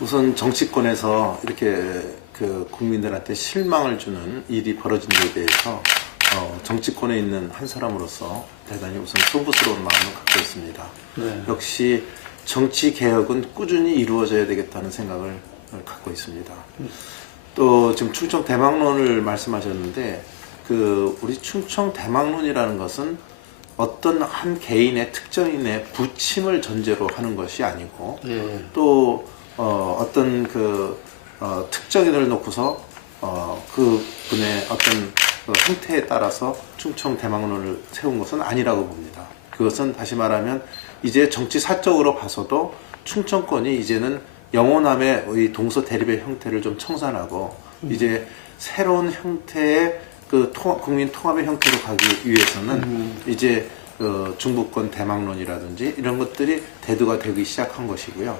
우선 정치권에서 이렇게 그 국민들한테 실망을 주는 일이 벌어진 데 대해서 정치권에 있는 한 사람으로서 대단히 우선 송구스러운 마음을 갖고 있습니다. 네. 역시 정치 개혁은 꾸준히 이루어져야 되겠다는 생각을 갖고 있습니다. 또 지금 충청 대망론을 말씀하셨는데 우리 충청 대망론이라는 것은 어떤 한 개인의 특정인의 부침을 전제로 하는 것이 아니고 예. 또 어떤 특정인을 놓고서 그 분의 어떤 형태에 따라서 충청 대망론을 세운 것은 아니라고 봅니다. 그것은 다시 말하면 이제 정치 사적으로 봐서도 충청권이 이제는 영호남의 이 동서 대립의 형태를 좀 청산하고 이제 새로운 형태의 국민 통합의 형태로 가기 위해서는 이제 중부권 대망론이라든지 이런 것들이 대두가 되기 시작한 것이고요.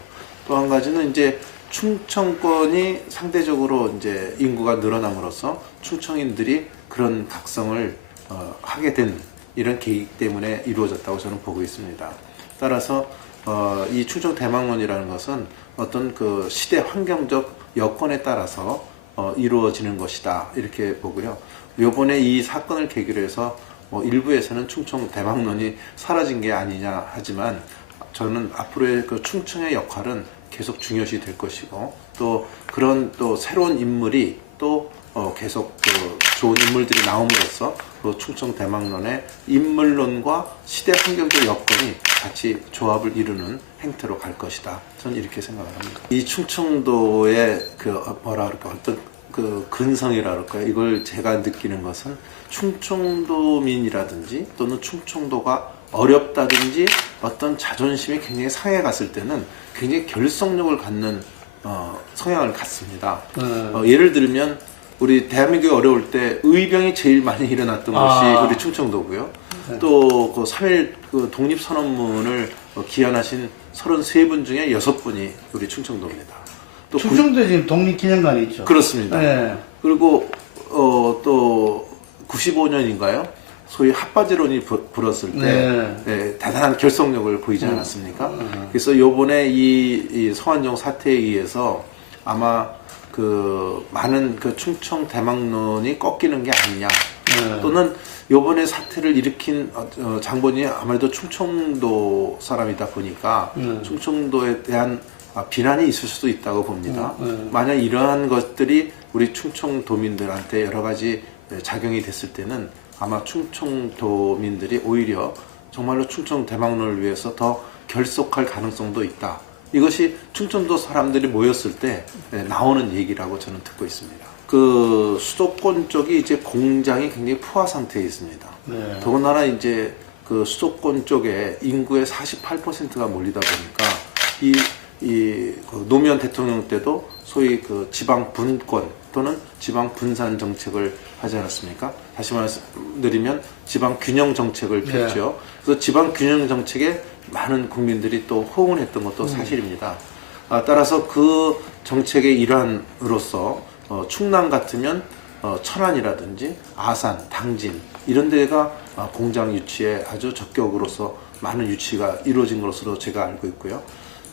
또 한 가지는 이제 충청권이 상대적으로 이제 인구가 늘어남으로써 충청인들이 그런 각성을 하게 된 이런 계획 때문에 이루어졌다고 저는 보고 있습니다. 따라서 이 충청 대망론이라는 것은 어떤 시대 환경적 여건에 따라서 이루어지는 것이다 이렇게 보고요. 요번에 이 사건을 계기로 해서 일부에서는 충청 대망론이 사라진 게 아니냐 하지만 저는 앞으로의 충청의 역할은 계속 중요시 될 것이고 또 그런 또 새로운 인물이 또 계속 좋은 인물들이 나옴으로써 충청 대망론의 인물론과 시대 환경적 여건이 같이 조합을 이루는 행태로 갈 것이다. 저는 이렇게 생각을 합니다. 이 충청도의 어떤 근성이라 그럴까요? 이걸 제가 느끼는 것은 충청도민이라든지 또는 충청도가 어렵다든지 어떤 자존심이 굉장히 상해 갔을 때는 굉장히 결속력을 갖는 성향을 갖습니다. 예를 들면 우리 대한민국이 어려울 때 의병이 제일 많이 일어났던 곳이 우리 충청도고요. 또 3.1 독립선언문을 기한하신 33분 중에 6분이 우리 충청도입니다. 또 충청도에 지금 독립기념관이 있죠. 그렇습니다. 네. 그리고 또 95년인가요? 소위 핫바지론이 불었을 때 대단한 결속력을 보이지 않았습니까? 그래서 요번에 이 성완종 사태에 의해서 아마 많은 충청 대망론이 꺾이는 게 아니냐 또는 요번에 사태를 일으킨 장본인이 아무래도 충청도 사람이다 보니까 충청도에 대한 비난이 있을 수도 있다고 봅니다. 만약 이러한 것들이 우리 충청도민들한테 여러 가지 작용이 됐을 때는 아마 충청도민들이 오히려 정말로 충청 대망론을 위해서 더 결속할 가능성도 있다. 이것이 충청도 사람들이 모였을 때 나오는 얘기라고 저는 듣고 있습니다. 수도권 쪽이 이제 공장이 굉장히 포화 상태에 있습니다. 네. 더군다나 이제 수도권 쪽에 인구의 48%가 몰리다 보니까 노무현 대통령 때도 소위 지방 분권 또는 지방 분산 정책을 하지 않았습니까? 다시 말씀드리면 지방 균형 정책을 폈죠. 그래서 지방 균형 정책에 많은 국민들이 또 호응했던 것도 사실입니다. 따라서 그 정책의 일환으로서 충남 같으면 천안이라든지 아산, 당진 이런 데가 공장 유치에 아주 적격으로서 많은 유치가 이루어진 것으로 제가 알고 있고요.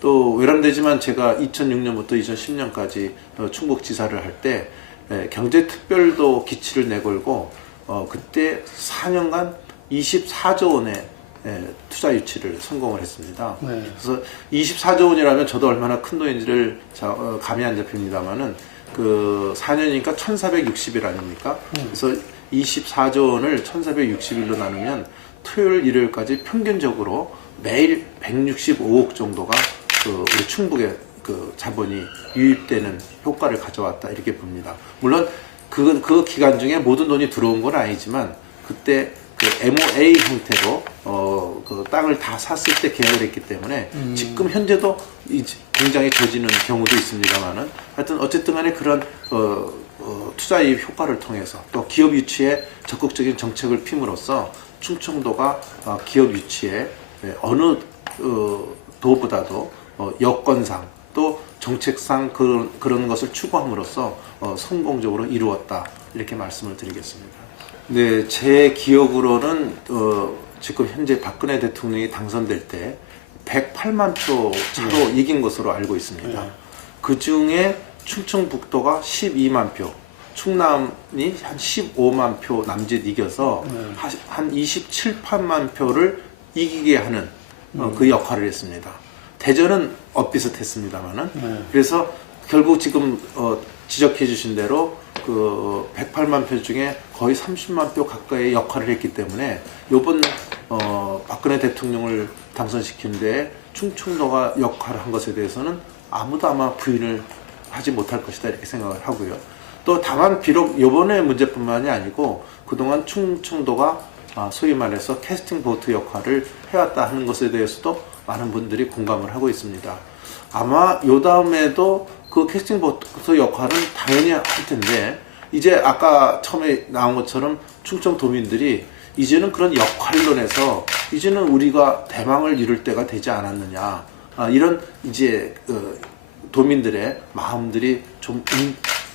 또 외람되지만 제가 2006년부터 2010년까지 충북지사를 할 때 경제특별도 기치를 내걸고 그때 4년간 24조 원의 투자 유치를 성공을 했습니다. 그래서 24조 원이라면 저도 얼마나 큰 돈인지를 감이 안 잡힙니다만은 4년이니까 1460일 아닙니까? 그래서 24조 원을 1460일로 나누면 토요일, 일요일까지 평균적으로 매일 165억 정도가 우리 충북에 자본이 유입되는 효과를 가져왔다 이렇게 봅니다. 물론 그 기간 중에 모든 돈이 들어온 건 아니지만 그때 MOA 형태로 땅을 다 샀을 때 계약을 했기 때문에 지금 현재도 굉장히 저지는 경우도 있습니다만은 하여튼 어쨌든 간에 그런 투자 이입 효과를 통해서 또 기업 유치에 적극적인 정책을 핌으로써 충청도가 기업 유치에 어느 도보다도 여건상 또 정책상 그런 것을 추구함으로써 성공적으로 이루었다 이렇게 말씀을 드리겠습니다. 네, 제 기억으로는 지금 현재 박근혜 대통령이 당선될 때 108만 표 차로 이긴 것으로 알고 있습니다. 그 중에 충청북도가 12만 표, 충남이 한 15만 표 남짓 이겨서 한 27, 8만 표를 이기게 하는 그 역할을 했습니다. 대전은 엇비슷했습니다만은 그래서 결국 지금 지적해 주신 대로 그 108만 표 중에 거의 30만 표 가까이 역할을 했기 때문에 이번 박근혜 대통령을 당선시킨 데 충청도가 역할을 한 것에 대해서는 아무도 아마 부인을 하지 못할 것이다 이렇게 생각을 하고요. 또 다만 비록 이번의 문제뿐만이 아니고 그동안 충청도가 소위 말해서 캐스팅 보트 역할을 해왔다 하는 것에 대해서도 많은 분들이 공감을 하고 있습니다. 아마 요 다음에도 그 캐스팅 보트 역할은 당연히 할 텐데 이제 아까 처음에 나온 것처럼 충청도민들이 이제는 그런 역할론에서 이제는 우리가 대망을 이룰 때가 되지 않았느냐 이런 이제 도민들의 마음들이 좀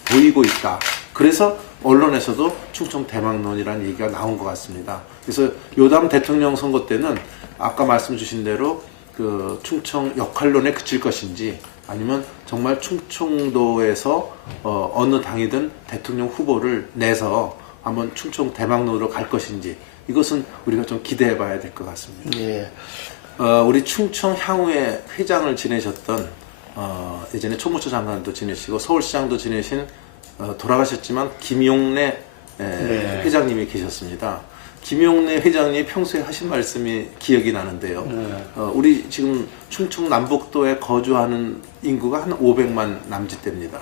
보이고 있다. 그래서 언론에서도 충청 대망론이라는 얘기가 나온 것 같습니다. 그래서 요담 대통령 선거 때는 아까 말씀 주신 대로 그 충청 역할론에 그칠 것인지 아니면 정말 충청도에서 어느 당이든 대통령 후보를 내서 한번 충청 대망론으로 갈 것인지 이것은 우리가 좀 기대해 봐야 될 것 같습니다. 예. 우리 충청 향후의 회장을 지내셨던 예전에 총무처 장관도 지내시고 서울시장도 지내신 돌아가셨지만 김용래 회장님이 계셨습니다. 김용래 회장님이 평소에 하신 말씀이 기억이 나는데요. 우리 지금 충청 남북도에 거주하는 인구가 한 500만 남짓 됩니다.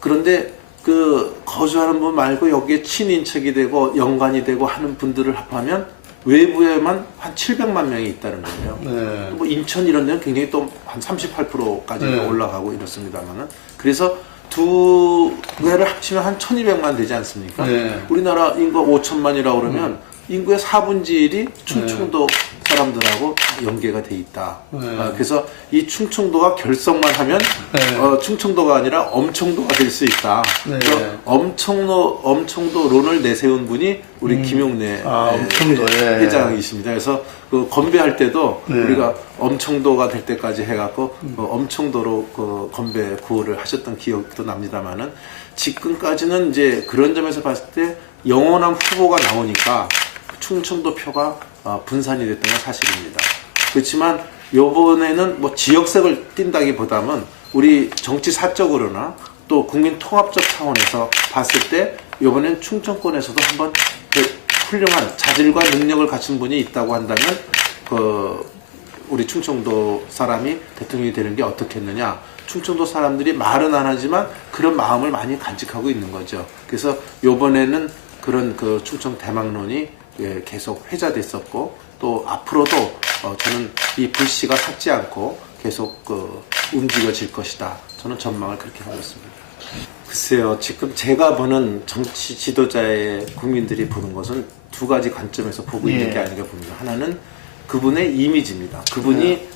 그런데 그 거주하는 분 말고 여기에 친인척이 되고 연관이 되고 하는 분들을 합하면 외부에만 한 700만 명이 있다는 거예요. 뭐 인천 이런 데는 굉장히 또 한 38%까지 올라가고 이렇습니다만은 그래서 두 개를 합치면 한 1200만 되지 않습니까? 우리나라 인구가 5천만이라고 그러면 인구의 4분의 1이 충청도 사람들하고 연계가 돼 있다. 그래서 이 충청도가 결성만 하면 충청도가 아니라 엄청도가 될 수 있다. 그래서 엄청도론을 내세운 분이 우리 김용래 회장이십니다. 그래서 그 건배할 때도 우리가 엄청도가 될 때까지 해갖고 엄청도로 그 건배 구호를 하셨던 기억도 납니다만은 지금까지는 이제 그런 점에서 봤을 때 영원한 후보가 나오니까 충청도 표가 분산이 됐던 건 사실입니다. 그렇지만 요번에는 뭐 지역색을 띈다기보다는 우리 정치 사적으로나 또 국민 통합적 차원에서 봤을 때 요번엔 충청권에서도 한번 그 훌륭한 자질과 능력을 갖춘 분이 있다고 한다면 우리 충청도 사람이 대통령이 되는 게 어떻겠느냐. 충청도 사람들이 말은 안 하지만 그런 마음을 많이 간직하고 있는 거죠. 그래서 요번에는 그런 그 충청 대망론이 계속 회자됐었고 또 앞으로도 저는 이 불씨가 삭지 않고 계속 움직여질 것이다. 저는 전망을 그렇게 하고 있습니다. 글쎄요, 지금 제가 보는 정치 지도자의 국민들이 보는 것은 두 가지 관점에서 보고 있는 게 아닌가 봅니다. 하나는 그분의 이미지입니다. 그분이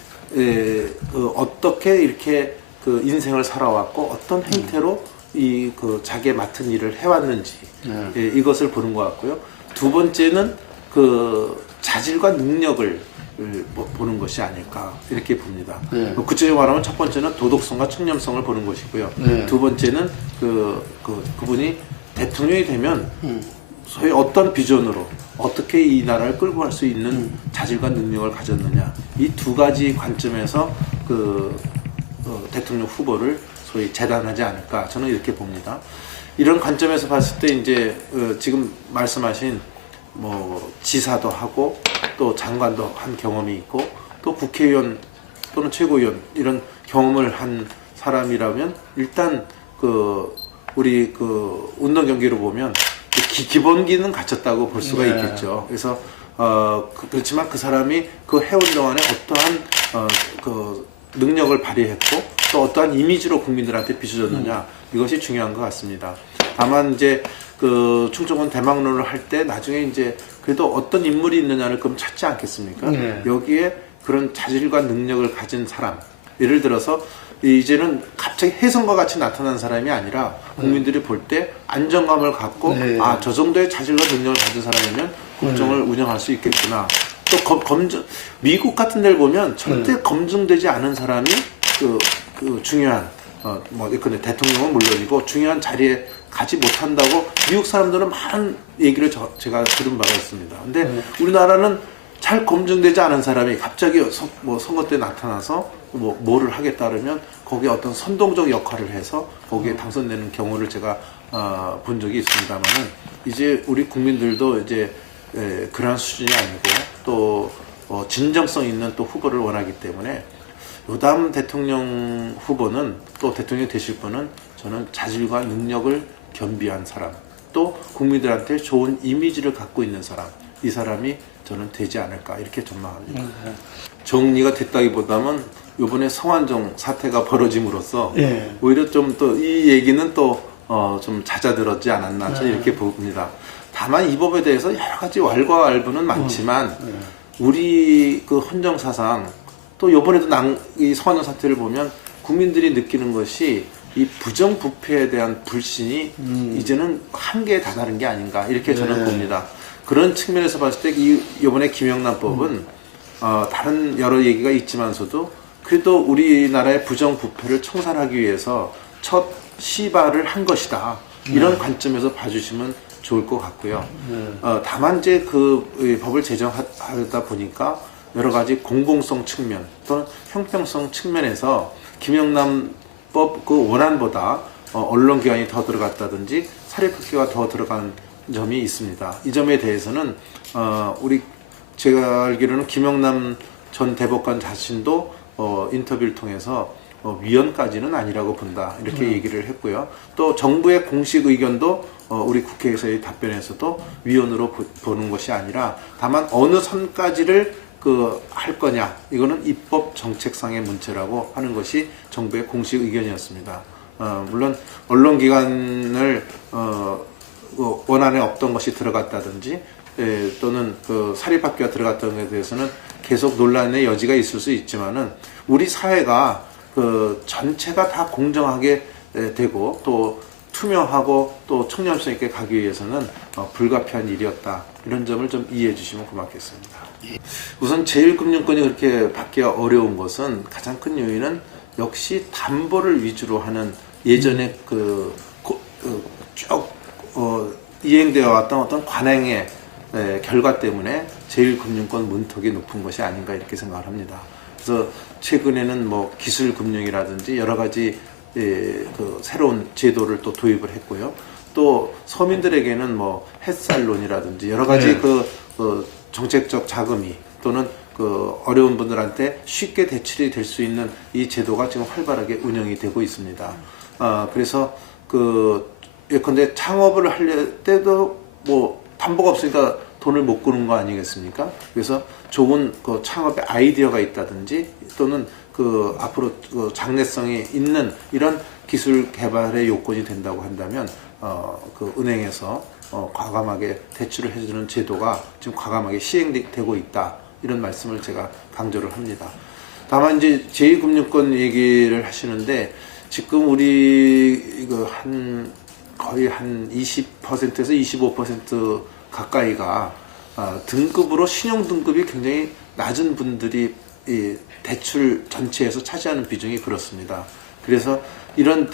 어떻게 이렇게 그 인생을 살아왔고 어떤 행태로 이 자기의 맡은 일을 해왔는지 이것을 보는 것 같고요. 두 번째는 그 자질과 능력을 보는 것이 아닐까 이렇게 봅니다. 구체적으로 말하면 첫 번째는 도덕성과 청렴성을 보는 것이고요. 두 번째는 그분이 대통령이 되면 소위 어떤 비전으로 어떻게 이 나라를 끌고 갈 수 있는 자질과 능력을 가졌느냐 이 두 가지 관점에서 대통령 후보를 소위 재단하지 않을까 저는 이렇게 봅니다. 이런 관점에서 봤을 때 이제 지금 말씀하신 뭐 지사도 하고 또 장관도 한 경험이 있고 또 국회의원 또는 최고위원 이런 경험을 한 사람이라면 일단 우리 운동 경기로 보면 기본기는 갖췄다고 볼 수가 있겠죠. 그래서 그렇지만 그 사람이 그 해온 동안에 어떠한 능력을 발휘했고 또 어떠한 이미지로 국민들한테 비춰졌느냐 이것이 중요한 것 같습니다. 다만 이제 충청권 대망론을 할 때 나중에 이제 그래도 어떤 인물이 있느냐를 그럼 찾지 않겠습니까? 여기에 그런 자질과 능력을 가진 사람, 예를 들어서 이제는 갑자기 혜성과 같이 나타난 사람이 아니라 국민들이 볼 때 안정감을 갖고 저 정도의 자질과 능력을 가진 사람이면 국정을 운영할 수 있겠구나. 또 미국 같은 데를 보면 절대 검증되지 않은 사람이 그 중요한 뭐 근데 대통령은 물론이고 중요한 자리에 가지 못한다고 미국 사람들은 많은 얘기를 제가 들은 바가 있습니다. 근데 우리나라는 잘 검증되지 않은 사람이 갑자기 뭐 선거 때 나타나서 뭐를 하겠다 그러면 거기에 어떤 선동적 역할을 해서 거기에 당선되는 경우를 제가 본 적이 있습니다만은 이제 우리 국민들도 이제 그러한 수준이 아니고 또 진정성 있는 또 후보를 원하기 때문에 요담 대통령 후보는 또 대통령 되실 분은 저는 자질과 능력을 겸비한 사람, 또 국민들한테 좋은 이미지를 갖고 있는 사람, 이 사람이 저는 되지 않을까 이렇게 전망합니다. 정리가 됐다기보다는 이번에 성완종 사태가 벌어짐으로써 예. 오히려 좀 또 이 얘기는 또 좀 잦아들었지 않았나 저는 이렇게 봅니다. 다만 이 법에 대해서 여러 가지 왈가왈부는 많지만 우리 그 헌정사상 또 이번에도 이 성완종 사태를 보면 국민들이 느끼는 것이 이 부정부패에 대한 불신이 이제는 한계에 다다른 게 아닌가 이렇게 저는 봅니다. 그런 측면에서 봤을 때 이번에 김영란법은 다른 여러 얘기가 있지만서도 그래도 우리나라의 부정부패를 청산하기 위해서 첫 시발을 한 것이다. 이런 관점에서 봐주시면 좋을 것 같고요. 다만 이제 그 법을 제정하다 보니까 여러 가지 공공성 측면 또는 형평성 측면에서 김영란법 그 원안보다 언론기관이 더 들어갔다든지 사립학교가 더 들어간 점이 있습니다. 이 점에 대해서는 제가 알기로는 김영남 전 대법관 자신도 인터뷰를 통해서 위헌까지는 아니라고 본다 이렇게 얘기를 했고요. 또 정부의 공식 의견도 우리 국회에서의 답변에서도 위헌으로 보는 것이 아니라 다만 어느 선까지를 할 거냐 이거는 입법 정책상의 문제라고 하는 것이 정부의 공식 의견이었습니다. 물론 언론기관을 원안에 없던 것이 들어갔다든지 또는 그 사립학교가 들어갔던 것에 대해서는 계속 논란의 여지가 있을 수 있지만은 우리 사회가 그 전체가 다 공정하게 되고 또 투명하고 또 청렴성 있게 가기 위해서는 불가피한 일이었다. 이런 점을 좀 이해해 주시면 고맙겠습니다. 우선 제1금융권이 그렇게 받기가 어려운 것은 가장 큰 요인은 역시 담보를 위주로 하는 예전에 쭉 이행되어 왔던 어떤 관행의 결과 때문에 제1금융권 문턱이 높은 것이 아닌가 이렇게 생각을 합니다. 그래서 최근에는 뭐 기술금융이라든지 여러 가지 그 새로운 제도를 또 도입을 했고요. 또 서민들에게는 뭐 햇살론이라든지 여러 가지 그 정책적 자금이 또는 그 어려운 분들한테 쉽게 대출이 될 수 있는 이 제도가 지금 활발하게 운영이 되고 있습니다. 그래서 예컨대 창업을 할 때도 뭐 담보가 없으니까 돈을 못 꾸는 거 아니겠습니까? 그래서 좋은 그 창업의 아이디어가 있다든지 또는 앞으로 장래성이 있는 이런 기술 개발의 요건이 된다고 한다면 은행에서 과감하게 대출을 해주는 제도가 지금 과감하게 시행되고 있다. 이런 말씀을 제가 강조를 합니다. 다만 이제 제2금융권 얘기를 하시는데 지금 우리 거의 한 20%에서 25% 가까이가 등급으로 신용 등급이 굉장히 낮은 분들이 이 대출 전체에서 차지하는 비중이 그렇습니다. 그래서 이런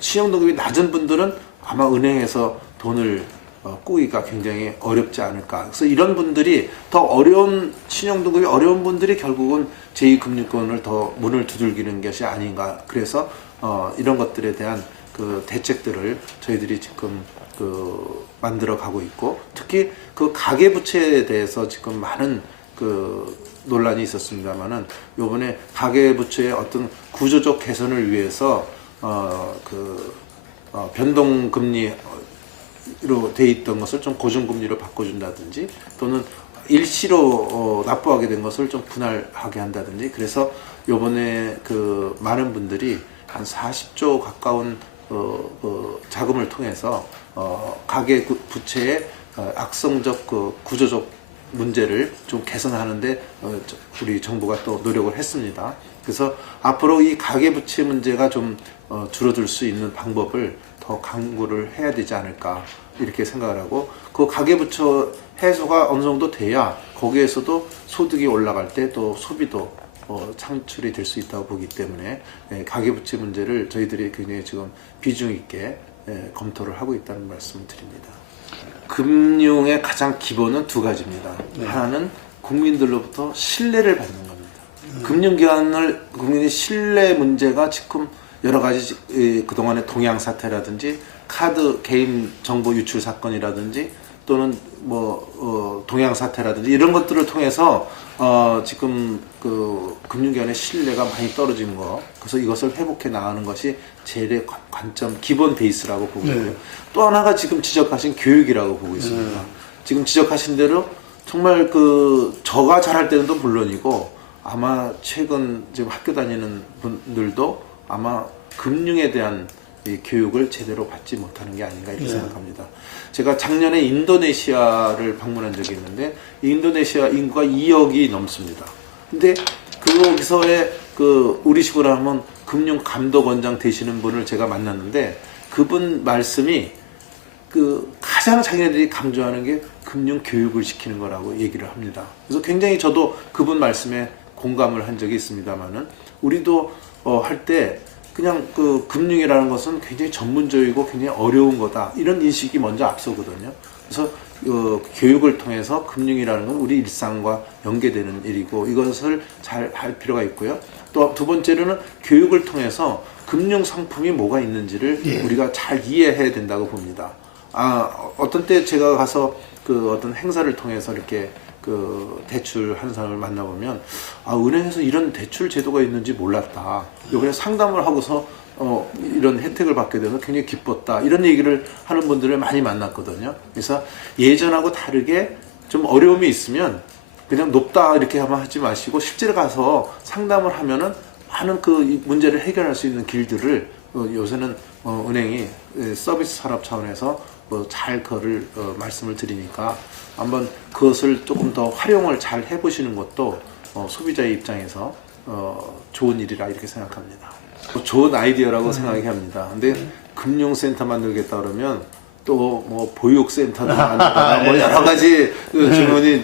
신용 등급이 낮은 분들은 아마 은행에서 돈을 꾸기가 굉장히 어렵지 않을까. 그래서 이런 분들이 더 어려운 신용 등급이 어려운 분들이 결국은 제2금융권을 더 문을 두들기는 것이 아닌가. 그래서 이런 것들에 대한 그 대책들을 저희들이 지금 만들어 가고 있고 특히 그 가계부채에 대해서 지금 많은 논란이 있었습니다만은 요번에 가계부채의 어떤 구조적 개선을 위해서 변동금리로 돼 있던 것을 좀 고정금리로 바꿔준다든지 또는 일시로 납부하게 된 것을 좀 분할하게 한다든지 그래서 요번에 많은 분들이 한 40조 가까운 자금을 통해서 가계 부채의 악성적 구조적 문제를 좀 개선하는데 우리 정부가 또 노력을 했습니다. 그래서 앞으로 이 가계 부채 문제가 좀 줄어들 수 있는 방법을 더 강구를 해야 되지 않을까 이렇게 생각을 하고 그 가계 부채 해소가 어느 정도 돼야 거기에서도 소득이 올라갈 때 또 소비도 창출이 될 수 있다고 보기 때문에 가계부채 문제를 저희들이 굉장히 지금 비중 있게 검토를 하고 있다는 말씀을 드립니다. 금융의 가장 기본은 두 가지입니다. 하나는 국민들로부터 신뢰를 받는 겁니다. 금융기관을 국민의 신뢰 문제가 지금 여러 가지 그동안의 동양 사태라든지 카드 개인 정보 유출 사건이라든지 또는 동양 사태라든지 이런 것들을 통해서 지금 그 금융기관의 신뢰가 많이 떨어진 거, 그래서 이것을 회복해 나가는 것이 제일의 관점, 기본 베이스라고 보고 있고요. 또 하나가 지금 지적하신 교육이라고 보고 있습니다. 지금 지적하신 대로 정말 저가 잘할 때는 또 물론이고 아마 최근 지금 학교 다니는 분들도 아마 금융에 대한 이 교육을 제대로 받지 못하는 게 아닌가 이렇게 생각합니다. 제가 작년에 인도네시아를 방문한 적이 있는데 인도네시아 인구가 2억이 넘습니다. 근데 거기서의 우리식으로 하면 금융감독원장 되시는 분을 제가 만났는데 그분 말씀이 가장 자기네들이 강조하는 게 금융교육을 시키는 거라고 얘기를 합니다. 그래서 굉장히 저도 그분 말씀에 공감을 한 적이 있습니다만은 우리도 할 때 그냥 금융이라는 것은 굉장히 전문적이고 굉장히 어려운 거다 이런 인식이 먼저 앞서거든요. 그래서 교육을 통해서 금융이라는 건 우리 일상과 연계되는 일이고 이것을 잘 할 필요가 있고요. 또 두 번째로는 교육을 통해서 금융 상품이 뭐가 있는지를 우리가 잘 이해해야 된다고 봅니다. 어떤 때 제가 가서 어떤 행사를 통해서 이렇게 대출하는 사람을 만나보면 은행에서 이런 대출 제도가 있는지 몰랐다. 그냥 상담을 하고서 이런 혜택을 받게 돼서 굉장히 기뻤다. 이런 얘기를 하는 분들을 많이 만났거든요. 그래서 예전하고 다르게 좀 어려움이 있으면 그냥 높다 이렇게 하지 마시고 실제로 가서 상담을 하면은 많은 문제를 해결할 수 있는 길들을 요새는 은행이 서비스 산업 차원에서 잘 그거를 말씀을 드리니까 한번 그것을 조금 더 활용을 잘 해보시는 것도 소비자의 입장에서 좋은 일이라 이렇게 생각합니다. 좋은 아이디어라고 생각이 합니다. 근데 금융센터 만들겠다 그러면 또 보육센터도 만들거나 여러 가지 질문이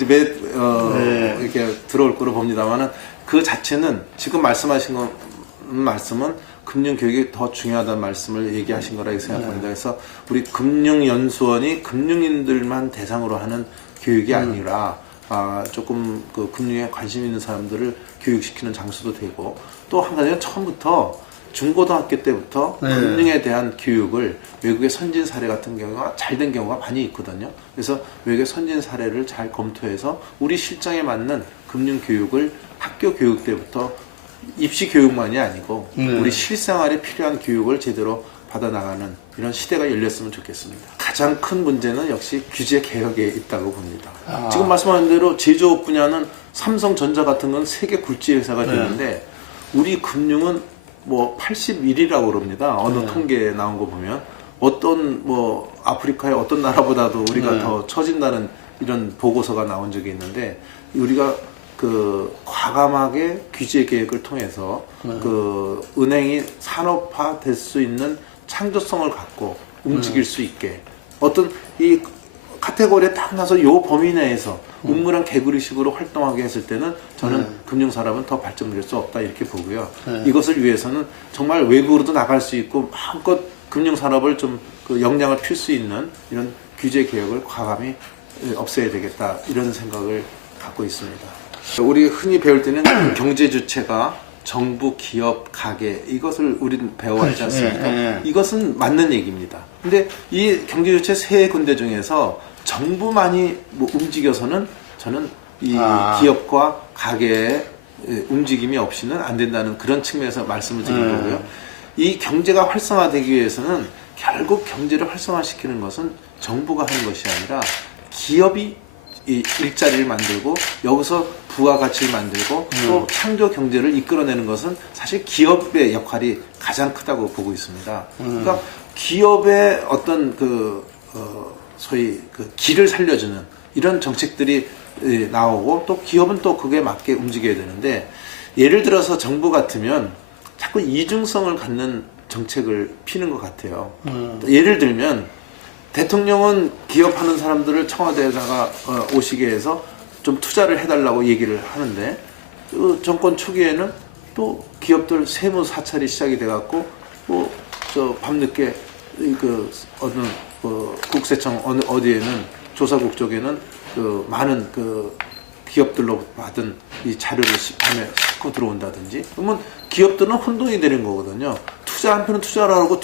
이렇게 들어올 거로 봅니다만은 그 자체는 지금 말씀하신 말씀은 금융교육이 더 중요하다는 말씀을 얘기하신 거라고 생각합니다. 그래서 우리 금융연수원이 금융인들만 대상으로 하는 교육이 아니라 조금 금융에 관심 있는 사람들을 교육시키는 장소도 되고 또 한 가지는 처음부터 중고등학교 때부터 금융에 대한 교육을 외국의 선진 사례 같은 경우가 잘 된 경우가 많이 있거든요. 그래서 외국의 선진 사례를 잘 검토해서 우리 실정에 맞는 금융 교육을 학교 교육 때부터 입시 교육만이 아니고 우리 실생활에 필요한 교육을 제대로 받아나가는 이런 시대가 열렸으면 좋겠습니다. 가장 큰 문제는 역시 규제 개혁에 있다고 봅니다. 지금 말씀하신 대로 제조업 분야는 삼성전자 같은 건 세계 굴지 회사가 되는데 우리 금융은 81위라고 그럽니다. 어느 통계에 나온 거 보면 어떤 아프리카의 어떤 나라보다도 우리가 더 처진다는 이런 보고서가 나온 적이 있는데 우리가 과감하게 규제 계획을 통해서 은행이 산업화 될 수 있는 창조성을 갖고 움직일 수 있게 어떤 이 카테고리에 딱 나서 요 범위 내에서 음물한 개구리식으로 활동하게 했을 때는 저는 금융산업은 더 발전될 수 없다 이렇게 보고요. 이것을 위해서는 정말 외국으로도 나갈 수 있고 마음껏 금융산업을 좀 역량을 필 수 있는 이런 규제 개혁을 과감히 없애야 되겠다 이런 생각을 갖고 있습니다. 우리 흔히 배울 때는 경제 주체가 정부, 기업, 가계 이것을 우리는 배워왔지 않습니까? 이것은 맞는 얘기입니다. 근데 이 경제 주체 세 군데 중에서 정부만이 움직여서는 저는 이 기업과 가계의 움직임이 없이는 안 된다는 그런 측면에서 말씀을 드린 거고요. 이 경제가 활성화되기 위해서는 결국 경제를 활성화시키는 것은 정부가 하는 것이 아니라 기업이 이 일자리를 만들고 여기서 부가가치를 만들고 또 창조 경제를 이끌어내는 것은 사실 기업의 역할이 가장 크다고 보고 있습니다. 그러니까 기업의 어떤 소위 길을 살려주는 이런 정책들이 나오고 또 기업은 또 그게 맞게 움직여야 되는데 예를 들어서 정부 같으면 자꾸 이중성을 갖는 정책을 피는 것 같아요. 예를 들면 대통령은 기업하는 사람들을 청와대에다가 오시게 해서 좀 투자를 해달라고 얘기를 하는데 정권 초기에는 또 기업들 세무 사찰이 시작이 돼갖고 뭐 저 밤늦게 어느 국세청 어디에는 조사국 쪽에는 많은 기업들로 받은 이 자료를 밤에 싣고 들어온다든지, 그러면 기업들은 혼동이 되는 거거든요. 한편은 투자를 하고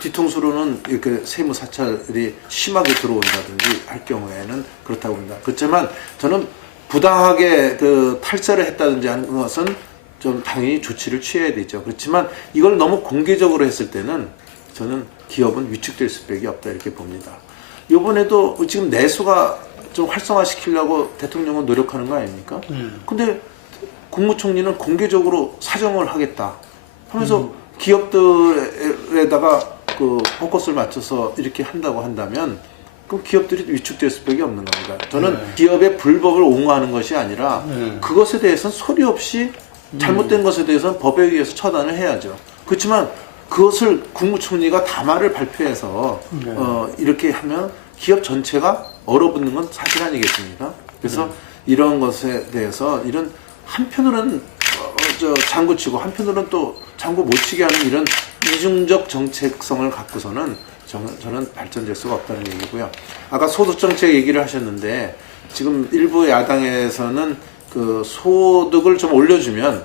뒤통수로는 이렇게 세무 사찰이 심하게 들어온다든지 할 경우에는 그렇다고 봅니다. 그렇지만 저는 부당하게 탈세를 했다든지 하는 것은 좀 당연히 조치를 취해야 되죠. 그렇지만 이걸 너무 공개적으로 했을 때는 저는 기업은 위축될 수밖에 없다 이렇게 봅니다. 이번에도 지금 내수가 좀 활성화시키려고 대통령은 노력하는 거 아닙니까? 근데 국무총리는 공개적으로 사정을 하겠다 하면서 기업들에다가 포커스를 맞춰서 이렇게 한다고 한다면 그럼 기업들이 위축될 수밖에 없는 겁니다. 저는 기업의 불법을 옹호하는 것이 아니라 그것에 대해서는 소리 없이 잘못된 것에 대해서는 법에 의해서 처단을 해야죠. 그렇지만 그것을 국무총리가 담화를 발표해서 이렇게 하면 기업 전체가 얼어붙는 건 사실 아니겠습니까? 그래서 이런 것에 대해서 이런 한편으로는 장구치고 한편으로는 또 장구 못 치게 하는 이런 이중적 정책성을 갖고서는 저는 발전될 수가 없다는 얘기고요. 아까 소득정책 얘기를 하셨는데 지금 일부 야당에서는 소득을 좀 올려주면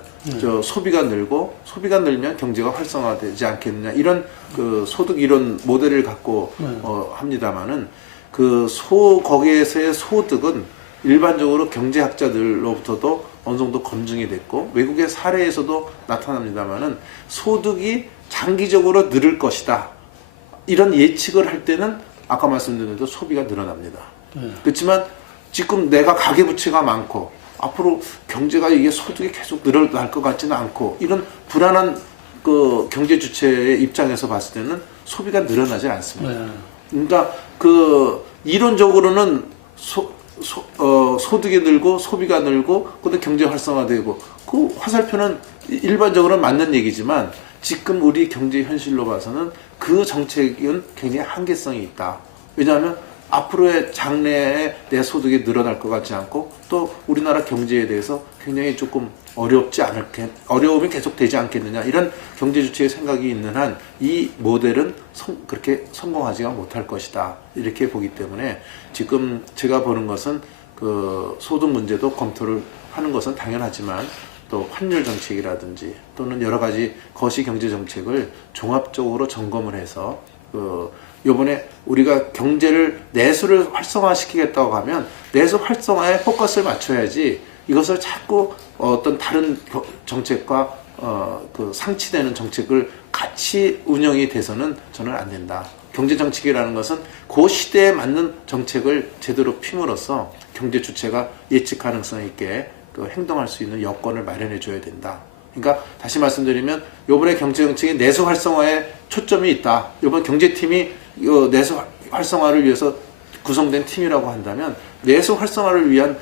소비가 늘면 경제가 활성화되지 않겠느냐 이런 소득 이론 모델을 갖고 합니다만은 거기에서의 소득은 일반적으로 경제학자들로부터도 어느 정도 검증이 됐고 외국의 사례에서도 나타납니다만은 소득이 장기적으로 늘을 것이다 이런 예측을 할 때는 아까 말씀드린 대로 소비가 늘어납니다. 그렇지만 지금 내가 가계부채가 많고 앞으로 경제가 이게 소득이 계속 늘어날 것 같지는 않고 이런 불안한 경제 주체의 입장에서 봤을 때는 소비가 늘어나지 않습니다. 그러니까 이론적으로는 소득이 늘고 소비가 늘고 근데 경제 활성화되고 그 화살표는 일반적으로는 맞는 얘기지만 지금 우리 경제 현실로 봐서는 그 정책은 굉장히 한계성이 있다. 왜냐하면 앞으로의 장래에 내 소득이 늘어날 것 같지 않고 또 우리나라 경제에 대해서 굉장히 조금 어려움이 계속 되지 않겠느냐 이런 경제 주체의 생각이 있는 한 이 모델은 그렇게 성공하지가 못할 것이다 이렇게 보기 때문에 지금 제가 보는 것은 소득 문제도 검토를 하는 것은 당연하지만 또 환율 정책이라든지 또는 여러 가지 거시 경제 정책을 종합적으로 점검을 해서 요번에 우리가 경제를 내수를 활성화시키겠다고 하면 내수 활성화에 포커스를 맞춰야지 이것을 자꾸 어떤 다른 정책과 상치되는 정책을 같이 운영이 돼서는 저는 안 된다. 경제 정책이라는 것은 그 시대에 맞는 정책을 제대로 핌으로써 경제 주체가 예측 가능성 있게 행동할 수 있는 여건을 마련해 줘야 된다. 그러니까 다시 말씀드리면 이번에 경제 정책이 내수 활성화에 초점이 있다. 이번 경제팀이 내수 활성화를 위해서 구성된 팀이라고 한다면 내수 활성화를 위한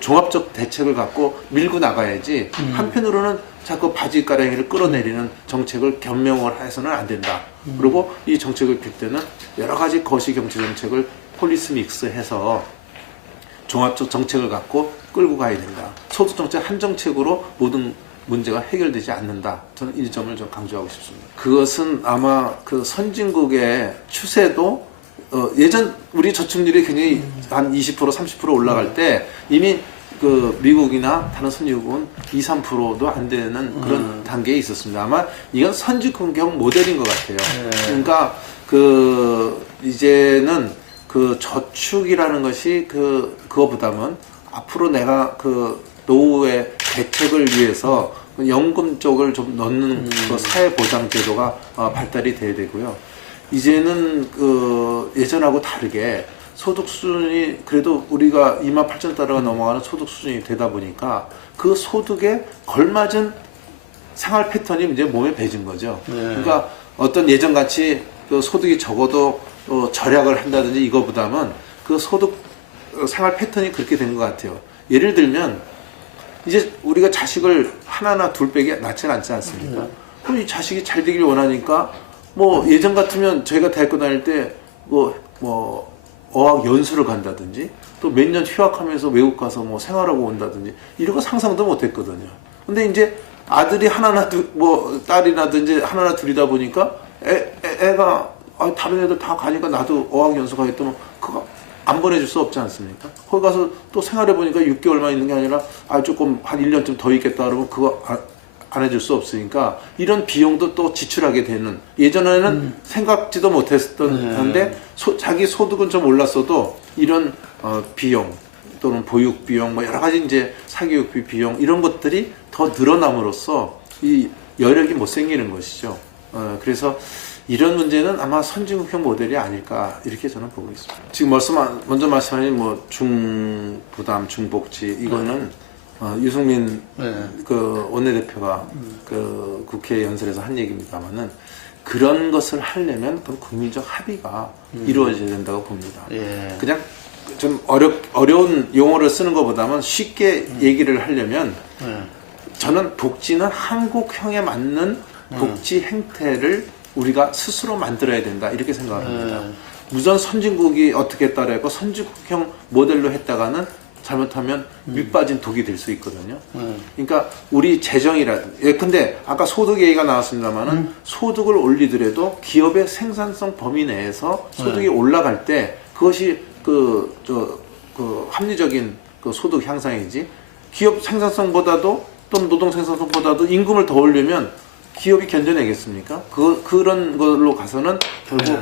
종합적 대책을 갖고 밀고 나가야지 한편으로는 자꾸 바지가랑이를 끌어내리는 정책을 변명을 해서는 안 된다. 그리고 이 정책을 필 때는 여러 가지 거시 경제 정책을 폴리스 믹스해서 종합적 정책을 갖고 끌고 가야 된다. 소득 정책 한 정책으로 모든 문제가 해결되지 않는다. 저는 이 점을 좀 강조하고 싶습니다. 그것은 아마 선진국의 추세도 예전 우리 저축률이 굉장히 한 20% 30% 올라갈 때 이미 미국이나 다른 선진국은 2, 3%도 안 되는 그런 단계에 있었습니다. 아마 이건 선진국형 모델인 것 같아요. 그러니까 이제는 저축이라는 것이 그거보다는 앞으로 내가 노후의 대책을 위해서 연금 쪽을 좀 넣는 사회보장제도가 발달이 돼야 되고요. 이제는 예전하고 다르게 소득 수준이 그래도 우리가 28,000달러가 넘어가는 소득 수준이 되다 보니까 그 소득에 걸맞은 생활 패턴이 이제 몸에 배진 거죠. 그러니까 어떤 예전같이 소득이 적어도 절약을 한다든지 이거보다는 소득 생활 패턴이 그렇게 된 것 같아요. 예를 들면 이제 우리가 자식을 하나나 둘 빼기 낳지는 않지 않습니까? 그럼 이 자식이 잘 되길 원하니까 예전 같으면 저희가 대학교 다닐 때 어학 연수를 간다든지 또 몇 년 휴학하면서 외국 가서 뭐 생활하고 온다든지 이런 거 상상도 못했거든요. 근데 이제 아들이 하나나 뭐 딸이라든지 하나나 둘이다 보니까 애가 다른 애들 다 가니까 나도 어학 연수 가겠다면 그거 안 보내줄 수 없지 않습니까? 거기 가서 또 생활해 보니까 6개월만 있는 게 아니라 조금 한 1년쯤 더 있겠다 그러면 그거 안 해줄 수 없으니까 이런 비용도 또 지출하게 되는, 예전에는 생각지도 못했던 건데 자기 소득은 좀 올랐어도 이런 비용 또는 보육 비용 뭐 여러 가지 이제 사교육비 비용 이런 것들이 더 늘어남으로써 이 여력이 못 생기는 것이죠. 그래서 이런 문제는 아마 선진국형 모델이 아닐까 이렇게 저는 보고 있습니다. 지금 먼저 말씀하신 뭐 중부담, 중복지 이거는 유승민 그 원내대표가 그 국회 연설에서 한 얘기입니다만은 그런 것을 하려면 그 국민적 합의가 이루어져야 된다고 봅니다. 그냥 좀 어려운 용어를 쓰는 것보다는 쉽게 얘기를 하려면 저는 복지는 한국형에 맞는 복지 행태를 우리가 스스로 만들어야 된다 이렇게 생각합니다. 우선 선진국이 어떻게 따라했고 선진국형 모델로 했다가는 잘못하면 밑빠진 독이 될 수 있거든요. 그러니까 우리 재정이라든지, 근데 아까 소득 얘기가 나왔습니다만은 소득을 올리더라도 기업의 생산성 범위 내에서 소득이 올라갈 때 그것이 그 합리적인 그 소득 향상이지, 기업 생산성보다도 또는 노동 생산성보다도 임금을 더 올리면 기업이 견뎌내겠습니까? 그런 걸로 가서는 결국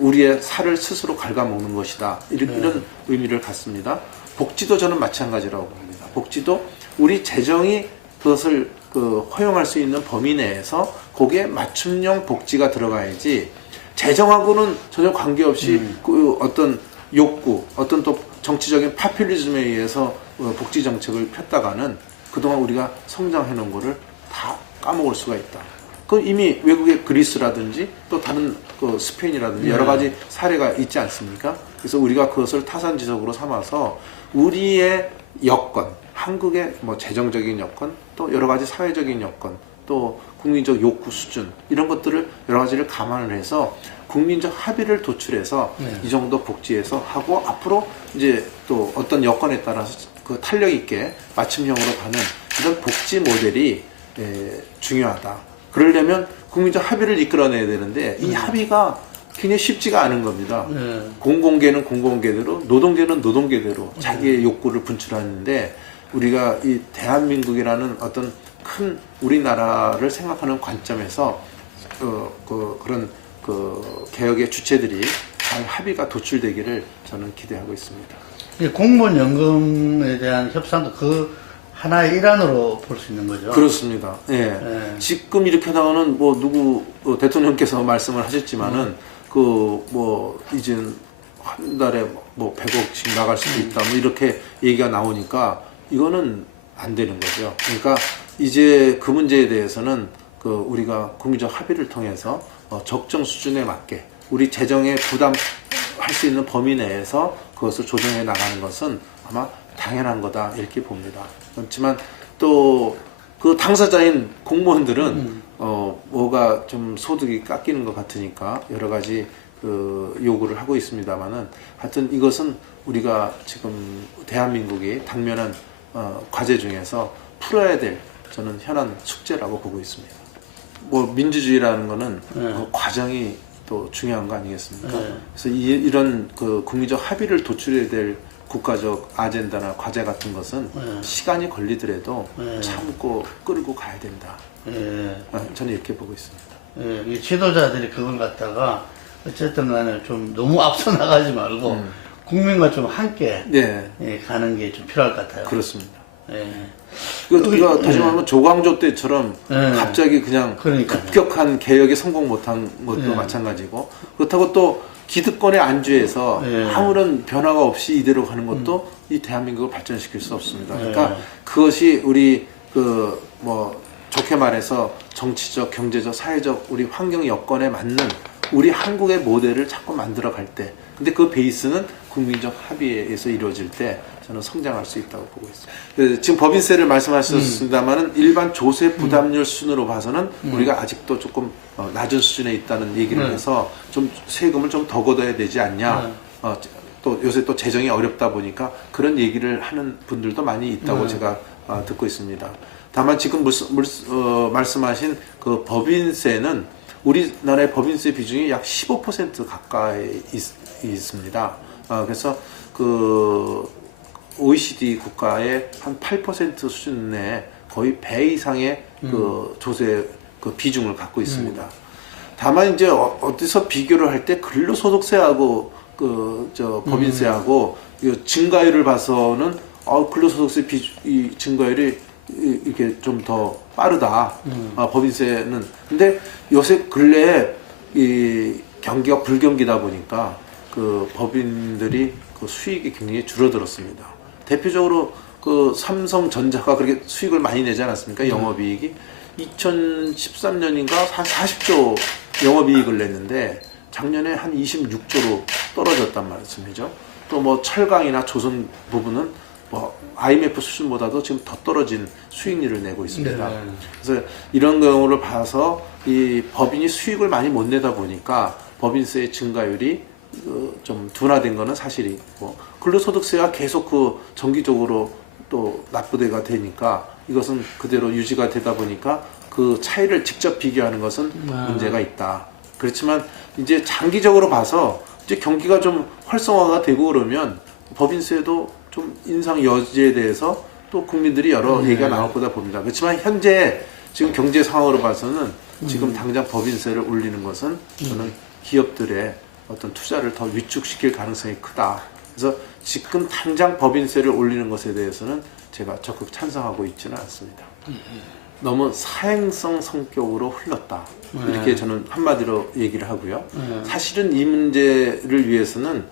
우리의 살을 스스로 갉아먹는 것이다. 이런 의미를 갖습니다. 복지도 저는 마찬가지라고 봅니다. 복지도 우리 재정이 그것을 허용할 수 있는 범위 내에서 거기에 맞춤형 복지가 들어가야지, 재정하고는 전혀 관계없이 그 어떤 욕구, 어떤 또 정치적인 파퓰리즘에 의해서 복지 정책을 폈다가는 그동안 우리가 성장해 놓은 거를 다 까먹을 수가 있다. 그 이미 외국의 그리스라든지 또 다른 스페인이라든지 여러 가지 사례가 있지 않습니까? 그래서 우리가 그것을 타산지석으로 삼아서 우리의 여건, 한국의 뭐 재정적인 여건, 또 여러 가지 사회적인 여건, 또 국민적 욕구 수준 이런 것들을 여러 가지를 감안을 해서 국민적 합의를 도출해서 이 정도 복지에서 하고 앞으로 이제 또 어떤 여건에 따라서 그 탄력 있게 맞춤형으로 가는 이런 복지 모델이 중요하다. 그러려면 국민적 합의를 이끌어내야 되는데 이 합의가 굉장히 쉽지가 않은 겁니다. 공공계는 공공계대로, 노동계는 노동계대로 자기의 욕구를 분출하는데 우리가 이 대한민국이라는 어떤 큰 우리나라를 생각하는 관점에서 그런 개혁의 주체들이 잘 합의가 도출되기를 저는 기대하고 있습니다. 공무원 연금에 대한 협상도 그 하나의 일환으로 볼 수 있는 거죠. 그렇습니다. 예. 지금 이렇게 하다가는 뭐 누구 대통령께서 말씀을 하셨지만은 이제 한 달에 뭐 100억씩 나갈 수도 있다. 뭐 이렇게 얘기가 나오니까 이거는 안 되는 거죠. 그러니까 이제 그 문제에 대해서는 우리가 국민적 합의를 통해서 적정 수준에 맞게 우리 재정에 부담할 수 있는 범위 내에서 그것을 조정해 나가는 것은 아마 당연한 거다 이렇게 봅니다. 그렇지만 또 그 당사자인 공무원들은 뭐가 좀 소득이 깎이는 것 같으니까 여러 가지 요구를 하고 있습니다만은 하여튼 이것은 우리가 지금 대한민국이 당면한 과제 중에서 풀어야 될 저는 현안 숙제라고 보고 있습니다. 뭐 민주주의라는 거는 그 과정이 또 중요한 거 아니겠습니까? 그래서 이런 국민적 합의를 도출해야 될 국가적 아젠다나 과제 같은 것은 시간이 걸리더라도 참고 끌고 가야 된다. 저는 이렇게 보고 있습니다. 이 지도자들이 그걸 갖다가 어쨌든 간에 좀 너무 앞서 나가지 말고 국민과 좀 함께 가는 게 좀 필요할 것 같아요. 그렇습니다. 우리가 다시 말하면 조광조 때처럼 갑자기 그냥 급격한 개혁에 성공 못한 것도 마찬가지고, 그렇다고 또 기득권에 안주해서 아무런 변화가 없이 이대로 가는 것도 이 대한민국을 발전시킬 수 없습니다. 그러니까 그것이 우리 좋게 말해서 정치적, 경제적, 사회적 우리 환경 여건에 맞는 우리 한국의 모델을 자꾸 만들어 갈 때, 근데 그 베이스는 국민적 합의에서 이루어질 때 저는 성장할 수 있다고 보고 있습니다. 지금 법인세를 말씀하셨습니다만은 일반 조세 부담률 수준으로 봐서는 우리가 아직도 조금 낮은 수준에 있다는 얘기를 해서 좀 세금을 좀 더 걷어야 되지 않냐. 또 요새 또 재정이 어렵다 보니까 그런 얘기를 하는 분들도 많이 있다고 제가 듣고 있습니다. 다만 지금 말씀하신 그 법인세는 우리나라의 법인세 비중이 약 15% 가까이 있습니다. 그래서 그 OECD 국가의 한 8% 수준 내에 거의 배 이상의 그 조세 그 비중을 갖고 있습니다. 다만 이제 어디서 비교를 할 때 근로소득세하고 법인세하고 이 증가율을 봐서는 근로소득세 이 증가율이 이렇게 좀 더 빠르다. 법인세는. 근데 요새 근래에 이 경기가 불경기다 보니까 그 법인들이 그 수익이 굉장히 줄어들었습니다. 대표적으로 그 삼성전자가 그렇게 수익을 많이 내지 않았습니까? 영업이익이 2013년인가 한 40조 영업이익을 냈는데 작년에 한 26조로 떨어졌단 말씀이죠. 또 뭐 철강이나 조선 부분은 뭐 IMF 수준보다도 지금 더 떨어진 수익률을 내고 있습니다. 네. 그래서 이런 경우를 봐서 이 법인이 수익을 많이 못 내다 보니까 법인세의 증가율이 좀 둔화된 거는 사실이고, 근로소득세가 계속 그 정기적으로 또 납부대가 되니까 이것은 그대로 유지가 되다 보니까 그 차이를 직접 비교하는 것은 문제가 있다. 그렇지만 이제 장기적으로 봐서 이제 경기가 좀 활성화가 되고 그러면 법인세도 좀 인상 여지에 대해서 또 국민들이 여러 얘기가 나올 거다 봅니다. 그렇지만 현재 지금 경제 상황으로 봐서는 지금 당장 법인세를 올리는 것은 저는 기업들의 어떤 투자를 더 위축시킬 가능성이 크다. 그래서 지금 당장 법인세를 올리는 것에 대해서는 제가 적극 찬성하고 있지는 않습니다. 너무 사행성 성격으로 흘렀다. 이렇게 저는 한마디로 얘기를 하고요. 사실은 이 문제를 위해서는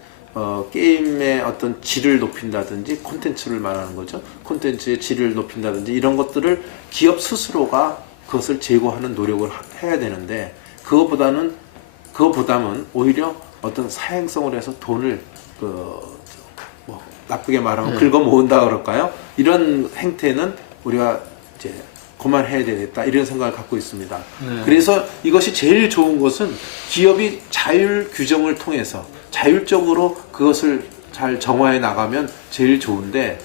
게임의 어떤 질을 높인다든지 콘텐츠를 말하는 거죠. 콘텐츠의 질을 높인다든지 이런 것들을 기업 스스로가 그것을 제고하는 노력을 해야 되는데 그거보다는 오히려 어떤 사행성을 해서 돈을 뭐 나쁘게 말하면 긁어 모은다 그럴까요? 이런 행태는 우리가 이제 그만해야 되겠다 이런 생각을 갖고 있습니다. 그래서 이것이 제일 좋은 것은 기업이 자율 규정을 통해서 자율적으로 그것을 잘 정화해 나가면 제일 좋은데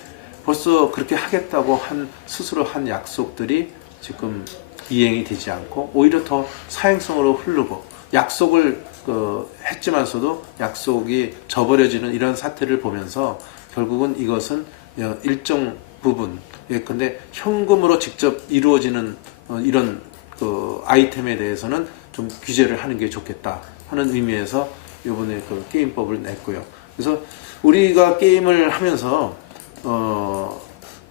벌써 그렇게 하겠다고 스스로 한 약속들이 지금 이행이 되지 않고 오히려 더 사행성으로 흐르고 약속을 했지만서도 약속이 저버려지는 이런 사태를 보면서 결국은 이것은 일정 부분 근데 현금으로 직접 이루어지는 이런 아이템에 대해서는 좀 규제를 하는 게 좋겠다 하는 의미에서 이번에 그 게임법을 냈고요. 그래서 우리가 게임을 하면서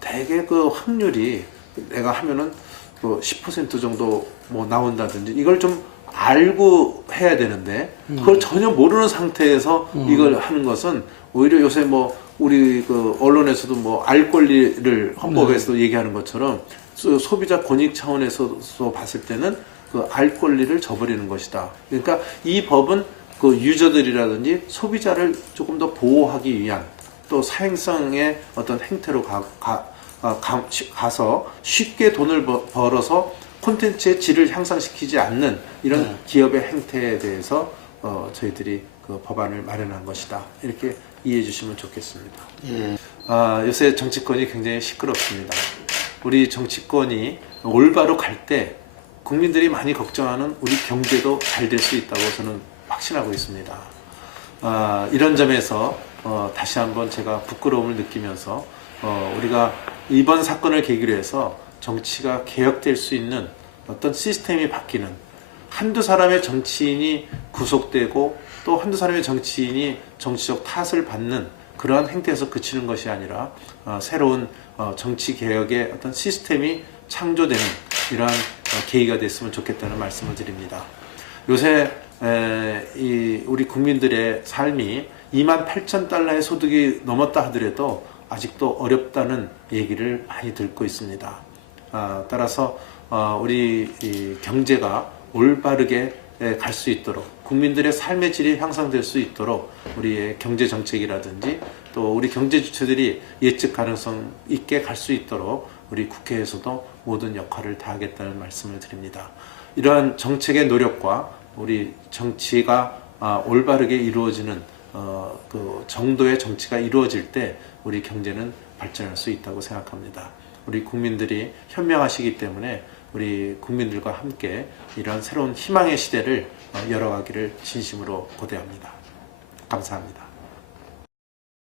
대개 그 확률이 내가 하면은 10% 정도 뭐 나온다든지 이걸 좀 알고 해야 되는데 그걸 전혀 모르는 상태에서 이걸 하는 것은 오히려 요새 뭐 우리 그 언론에서도 뭐 알 권리를 헌법에서도 얘기하는 것처럼 소비자 권익 차원에서 봤을 때는 그 알 권리를 저버리는 것이다. 그러니까 이 법은 그 유저들이라든지 소비자를 조금 더 보호하기 위한 또 사행성의 어떤 행태로 가서 쉽게 돈을 벌어서 콘텐츠의 질을 향상시키지 않는 이런 기업의 행태에 대해서 저희들이 그 법안을 마련한 것이다. 이렇게 이해해 주시면 좋겠습니다. 요새 정치권이 굉장히 시끄럽습니다. 우리 정치권이 올바로 갈 때 국민들이 많이 걱정하는 우리 경제도 잘 될 수 있다고 저는 확신하고 있습니다. 이런 점에서 다시 한번 제가 부끄러움을 느끼면서 우리가 이번 사건을 계기로 해서 정치가 개혁될 수 있는 어떤 시스템이 바뀌는 한두 사람의 정치인이 구속되고 또 한두 사람의 정치인이 정치적 탓을 받는 그러한 행태에서 그치는 것이 아니라 새로운 정치 개혁의 어떤 시스템이 창조되는 이러한 계기가 됐으면 좋겠다는 말씀을 드립니다. 요새 우리 국민들의 삶이 28,000달러의 소득이 넘었다 하더라도 아직도 어렵다는 얘기를 많이 듣고 있습니다. 따라서 우리 경제가 올바르게 갈 수 있도록 국민들의 삶의 질이 향상될 수 있도록 우리의 경제 정책이라든지 또 우리 경제 주체들이 예측 가능성 있게 갈 수 있도록 우리 국회에서도 모든 역할을 다하겠다는 말씀을 드립니다. 이러한 정책의 노력과 우리 정치가 올바르게 이루어지는 그 정도의 정치가 이루어질 때 우리 경제는 발전할 수 있다고 생각합니다. 우리 국민들이 현명하시기 때문에 우리 국민들과 함께 이런 새로운 희망의 시대를 열어가기를 진심으로 고대합니다. 감사합니다.